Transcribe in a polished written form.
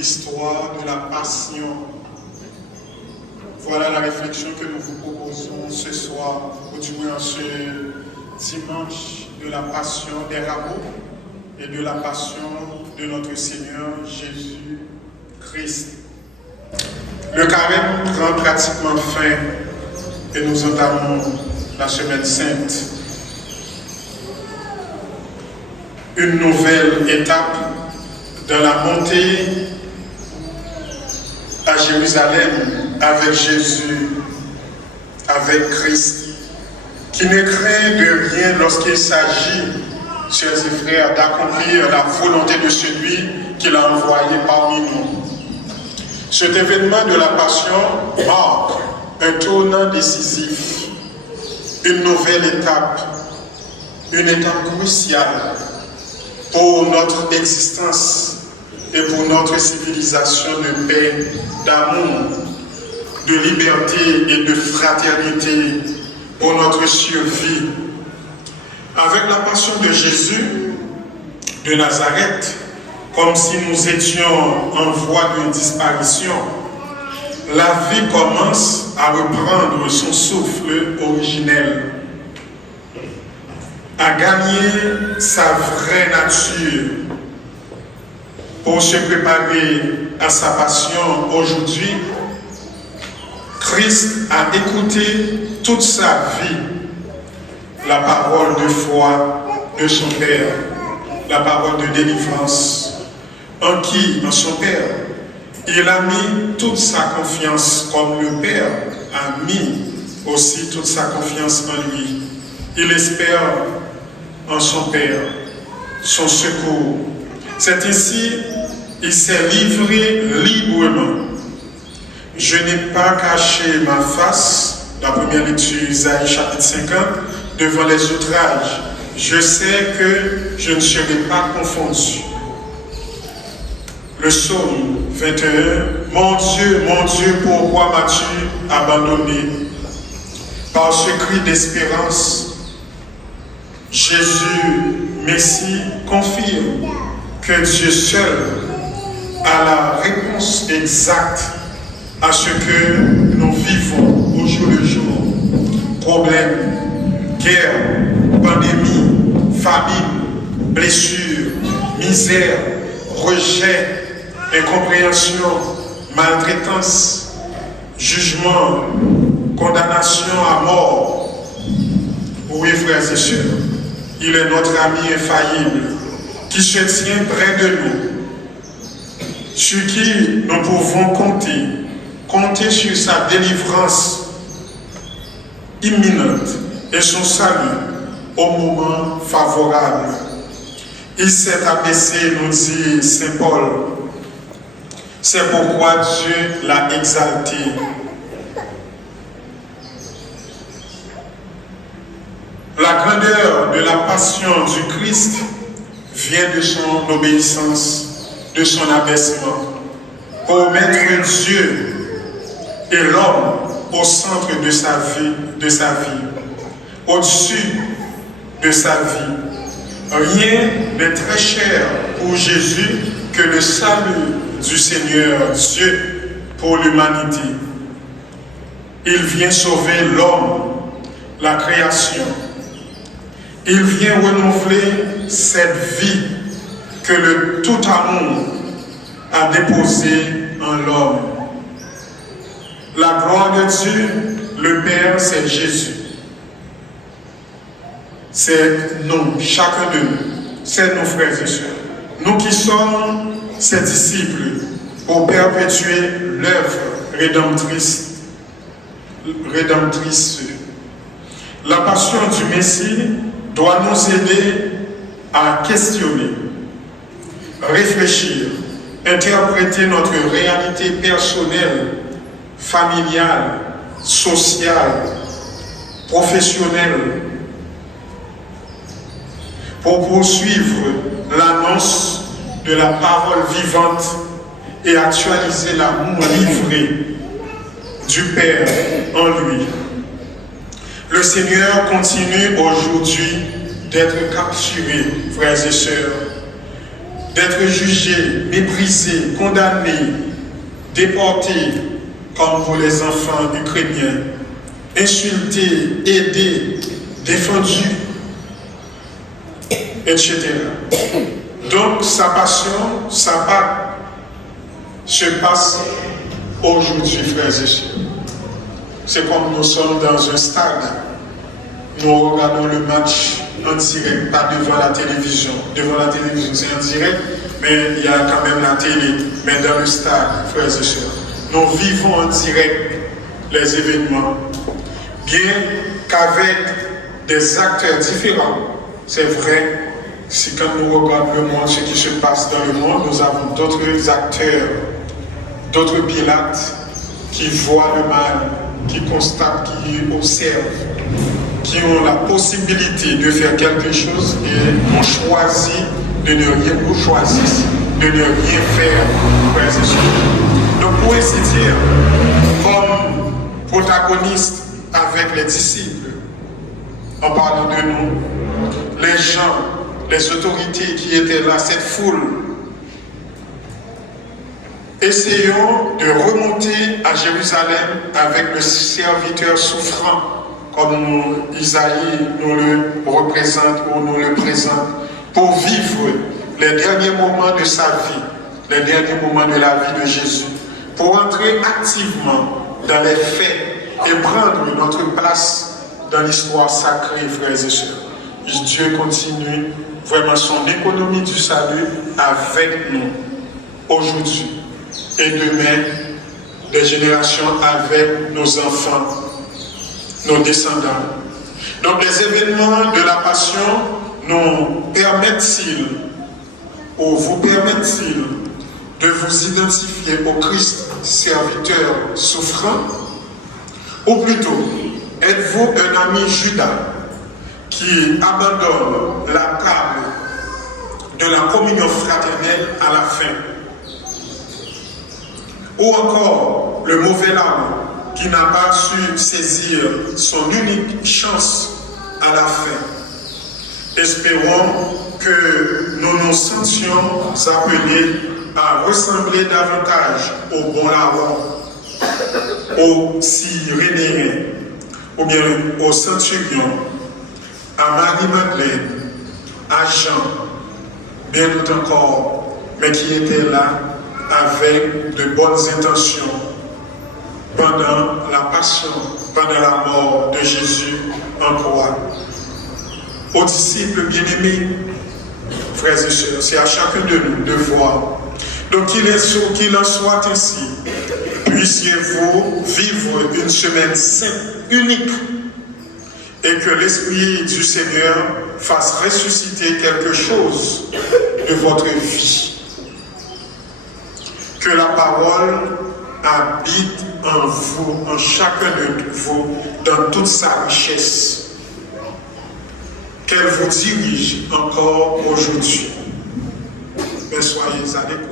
l'histoire de la passion. Voilà la réflexion que nous vous proposons ce soir, ou du moins ce dimanche de la passion des rameaux et de la passion de notre Seigneur Jésus-Christ. Le carême prend pratiquement fin et nous entamons la semaine sainte. Une nouvelle étape dans la montée à Jérusalem avec Jésus, avec Christ, qui ne craint de rien lorsqu'il s'agit, chers et frères, d'accomplir la volonté de celui qu'il a envoyé parmi nous. Cet événement de la Passion marque un tournant décisif, une nouvelle étape, une étape cruciale pour notre existence et pour notre civilisation de paix, d'amour, de liberté et de fraternité, pour notre survie. Avec la passion de Jésus de Nazareth, comme si nous étions en voie de disparition, la vie commence à reprendre son souffle originel, à gagner sa vraie nature. Pour se préparer à sa passion aujourd'hui, Christ a écouté toute sa vie la parole de foi de son Père, la parole de délivrance, en qui, en son Père, il a mis toute sa confiance, comme le Père a mis aussi toute sa confiance en lui. Il espère en son Père, son secours. C'est ici, il s'est livré librement. Je n'ai pas caché ma face, la première lecture, Isaïe chapitre 50, devant les outrages. Je sais que je ne serai pas confondu. Le psaume 21, mon Dieu, pourquoi m'as-tu abandonné? Par ce cri d'espérance, Jésus, Messie, confirme que Dieu seul a la réponse exacte à ce que nous vivons au jour le jour. Problèmes, guerre, pandémie, famine, blessures, misère, rejet, incompréhension, maltraitance, jugement, condamnation à mort. Oui, frères et sœurs, il est notre ami infaillible qui se tient près de nous, sur qui nous pouvons compter sur sa délivrance imminente et son salut au moment favorable. Il s'est abaissé, nous dit Saint Paul. C'est pourquoi Dieu l'a exalté. La grandeur de la passion du Christ vient de son obéissance, de son abaissement, pour mettre Dieu et l'homme au centre de sa vie, au-dessus de sa vie. Rien n'est très cher pour Jésus que le salut du Seigneur Dieu pour l'humanité. Il vient sauver l'homme, la création. Il vient renouveler cette vie que le tout amour a déposée en l'homme. La gloire de Dieu, le Père, c'est Jésus. C'est nous, chacun de nous. C'est nos frères et sœurs. Nous qui sommes ses disciples pour perpétuer l'œuvre rédemptrice. La passion du Messie doit nous aider à questionner, réfléchir, interpréter notre réalité personnelle, familiale, sociale, professionnelle, pour poursuivre l'annonce de la parole vivante et actualiser l'amour livré du Père en lui. Le Seigneur continue aujourd'hui d'être capturé, frères et sœurs, d'être jugés, méprisés, condamnés, déportés, comme pour les enfants ukrainiens, insultés, aidés, défendus, etc. Donc sa passion, sa Pâque se passe aujourd'hui, frères et sœurs. C'est comme nous sommes dans un stade. Nous regardons le match en direct, pas devant la télévision. Devant la télévision, c'est en direct, mais il y a quand même la télé. Mais dans le stade, frères et sœurs, nous vivons en direct les événements. Bien qu'avec des acteurs différents, c'est vrai, si quand nous regardons le monde, ce qui se passe dans le monde, nous avons d'autres acteurs, d'autres pilotes qui voient le mal, qui constatent, qui observent, qui ont la possibilité de faire quelque chose et ont choisi de ne rien, ou choisissent de ne rien faire, frères et sœurs. Donc pour ainsi dire, comme protagonistes avec les disciples, en parlant de nous, les gens, les autorités qui étaient là, cette foule, essayons de remonter à Jérusalem avec le serviteur souffrant, comme Isaïe nous le représente ou nous le présente, pour vivre les derniers moments de sa vie, les derniers moments de la vie de Jésus, pour entrer activement dans les faits et prendre notre place dans l'histoire sacrée, frères et sœurs. Dieu continue vraiment son économie du salut avec nous aujourd'hui et demain, des générations avec nos enfants, nos descendants. Donc les événements de la Passion nous permettent-ils ou vous permettent-ils de vous identifier au Christ serviteur souffrant? Ou plutôt, êtes-vous un ami Judas qui abandonne la table de la communion fraternelle à la fin? Ou encore, le mauvais âme qui n'a pas su saisir son unique chance à la fin? Espérons que nous nous sentions appelés à ressembler davantage au bon larron, au Cyrénéen, ou bien au centurion, à Marie-Madeleine, à Jean, bien d'autres encore, mais qui étaient là avec de bonnes intentions pendant la passion, pendant la mort de Jésus en croix. Aux disciples bien-aimés, frères et sœurs, c'est à chacun de nous de voir. Donc qu'il en soit ainsi, puissiez-vous vivre une semaine sainte, unique, et que l'Esprit du Seigneur fasse ressusciter quelque chose de votre vie. Que la parole habite en vous, en chacun de vous, dans toute sa richesse. Qu'elle vous dirige encore aujourd'hui. Mais soyez à l'écoute.